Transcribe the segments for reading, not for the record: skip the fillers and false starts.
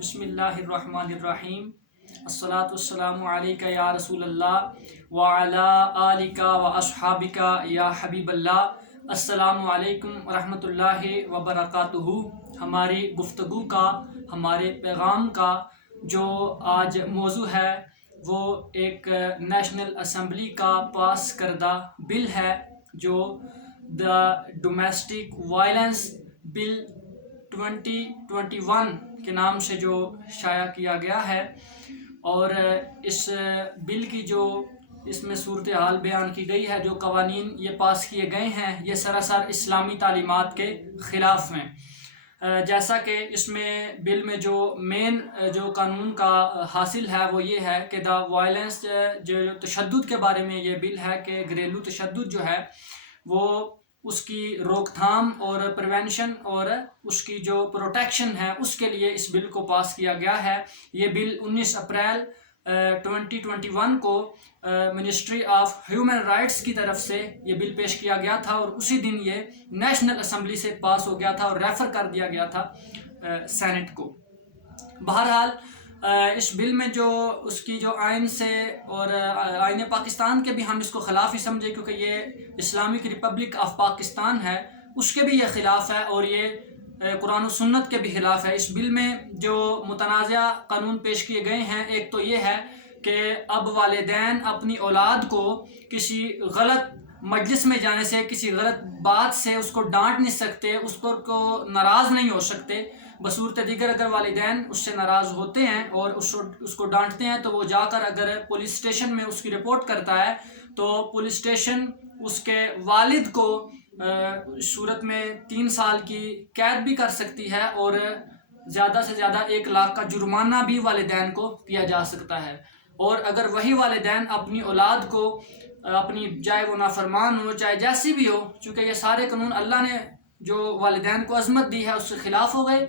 بسم اللہ الرحمن الرحیم الصلاۃ والسلام علیکہ یا رسول اللہ وعلی آلک و اصحابک یا حبیب اللہ۔ السلام علیکم ورحمۃ اللہ وبرکاتہ۔ ہماری گفتگو کا، ہمارے پیغام کا جو آج موضوع ہے وہ ایک نیشنل اسمبلی کا پاس کردہ بل ہے جو دا ڈومیسٹک وائلنس بل 2021 کے نام سے جو شائع کیا گیا ہے، اور اس بل کی جو اس میں صورتحال بیان کی گئی ہے، جو قوانین یہ پاس کیے گئے ہیں، یہ سراسر اسلامی تعلیمات کے خلاف ہیں۔ جیسا کہ اس میں بل میں جو مین جو قانون کا حاصل ہے وہ یہ ہے کہ دا وائلنس، جو تشدد کے بارے میں یہ بل ہے کہ گھریلو تشدد جو ہے وہ اس کی روک تھام اور پریونشن اور اس کی جو پروٹیکشن ہے اس کے لیے اس بل کو پاس کیا گیا ہے۔ یہ بل 19 اپریل 2021 کو منسٹری آف ہیومن رائٹس کی طرف سے یہ بل پیش کیا گیا تھا، اور اسی دن یہ نیشنل اسمبلی سے پاس ہو گیا تھا اور ریفر کر دیا گیا تھا سینٹ کو۔ بہرحال اس بل میں جو اس کی جو آئین سے اور آئین پاکستان کے بھی ہم اس کو خلاف ہی سمجھے، کیونکہ یہ اسلامک ریپبلک آف پاکستان ہے، اس کے بھی یہ خلاف ہے اور یہ قرآن و سنت کے بھی خلاف ہے۔ اس بل میں جو متنازع قانون پیش کیے گئے ہیں، ایک تو یہ ہے کہ اب والدین اپنی اولاد کو کسی غلط مجلس میں جانے سے، کسی غلط بات سے اس کو ڈانٹ نہیں سکتے، اس پر کو ناراض نہیں ہو سکتے۔ بصورت دیگر اگر والدین اس سے ناراض ہوتے ہیں اور اس کو ڈانٹتے ہیں تو وہ جا کر اگر پولیس اسٹیشن میں اس کی رپورٹ کرتا ہے تو پولیس اسٹیشن اس کے والد کو صورت میں 3 سال کی قید بھی کر سکتی ہے، اور زیادہ سے زیادہ 1 لاکھ کا جرمانہ بھی والدین کو کیا جا سکتا ہے۔ اور اگر وہی والدین اپنی اولاد کو اپنی، چاہے وہ نافرمان ہو چاہے جیسی بھی ہو، چونکہ یہ سارے قانون اللہ نے جو والدین کو عظمت دی ہے اس کے خلاف ہو گئے،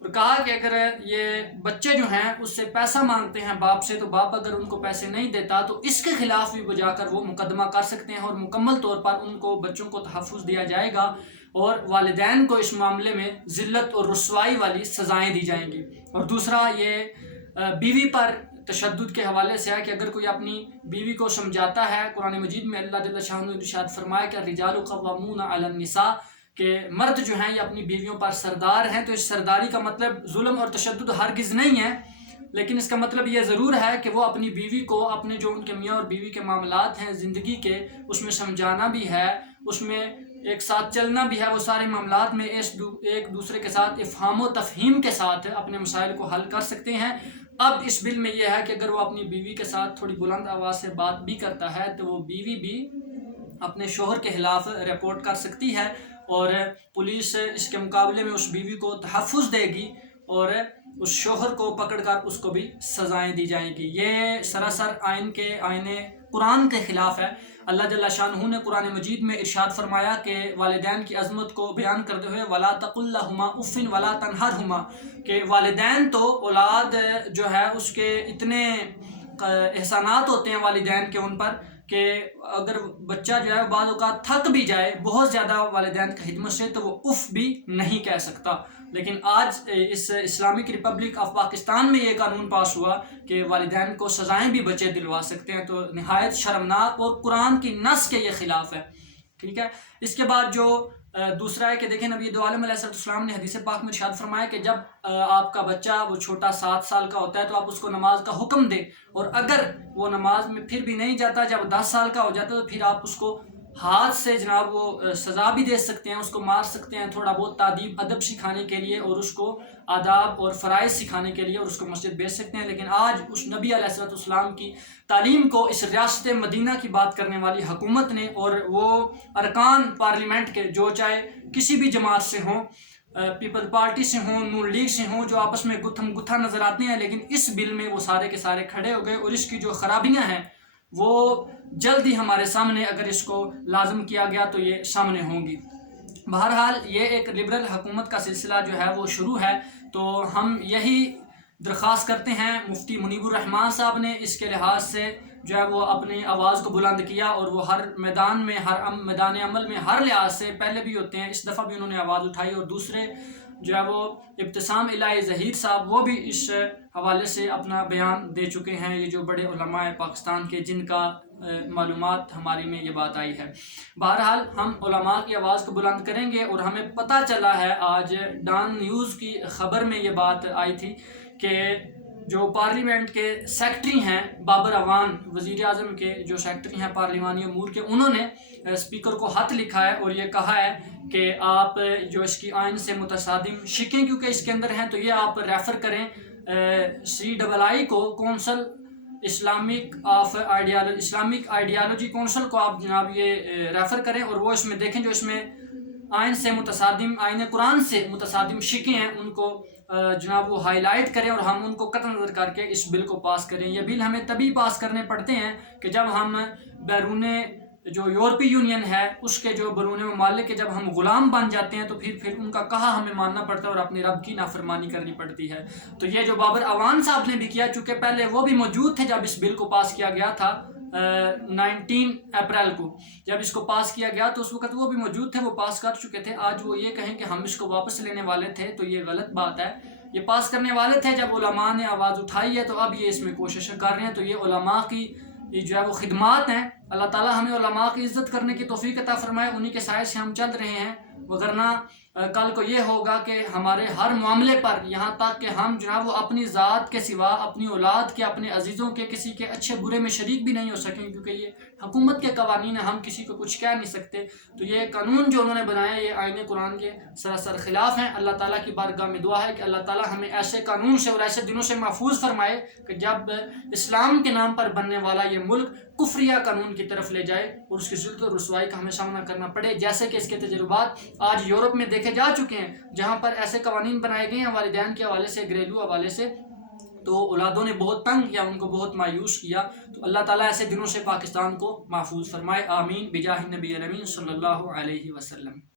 اور کہا کہ اگر یہ بچے جو ہیں اس سے پیسہ مانگتے ہیں باپ سے، تو باپ اگر ان کو پیسے نہیں دیتا تو اس کے خلاف بھی وہ جا کر وہ مقدمہ کر سکتے ہیں، اور مکمل طور پر ان کو، بچوں کو تحفظ دیا جائے گا، اور والدین کو اس معاملے میں ذلت اور رسوائی والی سزائیں دی جائیں گی۔ اور دوسرا یہ بیوی پر تشدد کے حوالے سے ہے کہ اگر کوئی اپنی بیوی کو سمجھاتا ہے، قرآن مجید میں اللہ جل شانہ نے ارشاد فرمایا کہ الرجال قوامون علی النساء، کہ مرد جو ہیں یہ اپنی بیویوں پر سردار ہیں، تو اس سرداری کا مطلب ظلم اور تشدد ہرگز نہیں ہے، لیکن اس کا مطلب یہ ضرور ہے کہ وہ اپنی بیوی کو اپنے جو ان کے میاں اور بیوی کے معاملات ہیں زندگی کے، اس میں سمجھانا بھی ہے، اس میں ایک ساتھ چلنا بھی ہے، وہ سارے معاملات میں ایک دوسرے کے ساتھ افہام و تفہیم کے ساتھ اپنے مسائل کو حل کر سکتے ہیں۔ اب اس بل میں یہ ہے کہ اگر وہ اپنی بیوی کے ساتھ تھوڑی بلند آواز سے بات بھی کرتا ہے تو وہ بیوی بھی اپنے شوہر کے خلاف رپورٹ کر سکتی ہے، اور پولیس اس کے مقابلے میں اس بیوی کو تحفظ دے گی، اور اس شوہر کو پکڑ کر اس کو بھی سزائیں دی جائیں گی۔ یہ سراسر آئین قرآن کے خلاف ہے۔ اللہ جل شانہ نے قرآن مجید میں ارشاد فرمایا کہ والدین کی عظمت کو بیان کرتے ہوئے وَلَا تَقُلْ لَهُمَا أُفٍّ وَلَا تَنْهَرْهُمَا، کہ والدین تو اولاد جو ہے اس کے اتنے احسانات ہوتے ہیں والدین کے ان پر کہ اگر بچہ جو ہے بعض اوقات تھک بھی جائے بہت زیادہ والدین کی خدمت سے تو وہ اف بھی نہیں کہہ سکتا، لیکن آج اس اسلامک ریپبلک آف پاکستان میں یہ قانون پاس ہوا کہ والدین کو سزائیں بھی بچے دلوا سکتے ہیں، تو نہایت شرمناک اور قرآن کی نص کے یہ خلاف ہے۔ ٹھیک ہے، اس کے بعد جو دوسرا ہے کہ دیکھیں نبی دو عالم علیہ السلام نے حدیث پاک میں ارشاد فرمایا کہ جب آپ کا بچہ وہ چھوٹا 7 سال کا ہوتا ہے تو آپ اس کو نماز کا حکم دیں، اور اگر وہ نماز میں پھر بھی نہیں جاتا، جب 10 سال کا ہو جاتا ہے تو پھر آپ اس کو ہاتھ سے جناب وہ سزا بھی دے سکتے ہیں، اس کو مار سکتے ہیں، تھوڑا بہت تادیب ادب سکھانے کے لیے اور اس کو آداب اور فرائض سکھانے کے لیے، اور اس کو مسجد بھیج سکتے ہیں۔ لیکن آج اس نبی علیہ السلام کی تعلیم کو اس ریاست مدینہ کی بات کرنے والی حکومت نے، اور وہ ارکان پارلیمنٹ کے جو چاہے کسی بھی جماعت سے ہوں، پیپل پارٹی سے ہوں، نون لیگ سے ہوں، جو آپس میں گتھم گتھا نظر آتے ہیں، لیکن اس بل میں وہ سارے کے سارے کھڑے ہو گئے، اور اس کی جو خرابیاں ہیں وہ جلد ہی ہمارے سامنے، اگر اس کو لازم کیا گیا تو یہ سامنے ہوں گی۔ بہرحال یہ ایک لبرل حکومت کا سلسلہ جو ہے وہ شروع ہے، تو ہم یہی درخواست کرتے ہیں۔ مفتی منیب الرحمان صاحب نے اس کے لحاظ سے جو ہے وہ اپنی آواز کو بلند کیا، اور وہ ہر میدان میں، ہر میدان عمل میں ہر لحاظ سے، پہلے بھی ہوتے ہیں، اس دفعہ بھی انہوں نے آواز اٹھائی، اور دوسرے جو ہے وہ ابتسام الہی ظہیر صاحب وہ بھی اس حوالے سے اپنا بیان دے چکے ہیں، یہ جو بڑے علماء پاکستان کے جن کا معلومات ہماری میں یہ بات آئی ہے۔ بہرحال ہم علماء کی آواز کو بلند کریں گے، اور ہمیں پتہ چلا ہے آج ڈان نیوز کی خبر میں یہ بات آئی تھی کہ جو پارلیمنٹ کے سیکٹری ہیں بابر اعوان، وزیر اعظم کے جو سیکٹری ہیں پارلیمانی امور کے، انہوں نے اسپیکر کو خط لکھا ہے اور یہ کہا ہے کہ آپ جو اس کی آئین سے متصادم شکیں کیونکہ اس کے اندر ہیں تو یہ آپ ریفر کریں CII کو، کونسل اسلامک آئیڈیالوجی کونسل کو آپ جناب یہ ریفر کریں، اور وہ اس میں دیکھیں جو اس میں آئین سے متصادم، آئین قرآن سے متصادم شکیں ہیں ان کو جناب وہ ہائی لائٹ کریں، اور ہم ان کو قطع نظر کر کے اس بل کو پاس کریں۔ یہ بل ہمیں تبھی پاس کرنے پڑتے ہیں کہ جب ہم بیرون جو یورپی یونین ہے اس کے جو بیرون ممالک کے جب ہم غلام بن جاتے ہیں تو پھر ان کا کہا ہمیں ماننا پڑتا ہے اور اپنے رب کی نافرمانی کرنی پڑتی ہے۔ تو یہ جو بابر اعوان صاحب نے بھی کیا، چونکہ پہلے وہ بھی موجود تھے جب اس بل کو پاس کیا گیا تھا 19 اپریل کو، جب اس کو پاس کیا گیا تو اس وقت وہ بھی موجود تھے، وہ پاس کر چکے تھے۔ آج وہ یہ کہیں کہ ہم اس کو واپس لینے والے تھے تو یہ غلط بات ہے۔ یہ پاس کرنے والے تھے جب علماء نے آواز اٹھائی ہے، تو اب یہ اس میں کوشش کر رہے ہیں، تو یہ علماء کی یہ جو ہے وہ خدمات ہیں۔ اللہ تعالیٰ ہمیں علماء کی عزت کرنے کی توفیق عطا فرمائے، انہی کے سائے سے ہم چل رہے ہیں، وگرنہ کل کو یہ ہوگا کہ ہمارے ہر معاملے پر، یہاں تک کہ ہم جناب وہ اپنی ذات کے سوا، اپنی اولاد کے، اپنے عزیزوں کے کسی کے اچھے برے میں شریک بھی نہیں ہو سکیں، کیونکہ یہ حکومت کے قوانین ہیں، ہم کسی کو کچھ کہہ نہیں سکتے۔ تو یہ قانون جو انہوں نے بنایا یہ آئین قرآن کے سراسر خلاف ہیں۔ اللہ تعالیٰ کی بارگاہ میں دعا ہے کہ اللہ تعالیٰ ہمیں ایسے قانون سے اور ایسے دنوں سے محفوظ فرمائے کہ جب اسلام کے نام پر بننے والا یہ ملک کفریہ قانون کی طرف لے جائے اور اس کی ذلت و رسوائی کا ہمیں سامنا کرنا پڑے، جیسے کہ اس کے تجربات آج یورپ میں دیکھے جا چکے ہیں، جہاں پر ایسے قوانین بنائے گئے ہیں والدین کے حوالے سے، گھریلو حوالے سے، تو اولادوں نے بہت تنگ کیا، ان کو بہت مایوس کیا۔ تو اللہ تعالیٰ ایسے دنوں سے پاکستان کو محفوظ فرمائے، آمین بجاہ النبی الامین صلی اللہ علیہ وسلم۔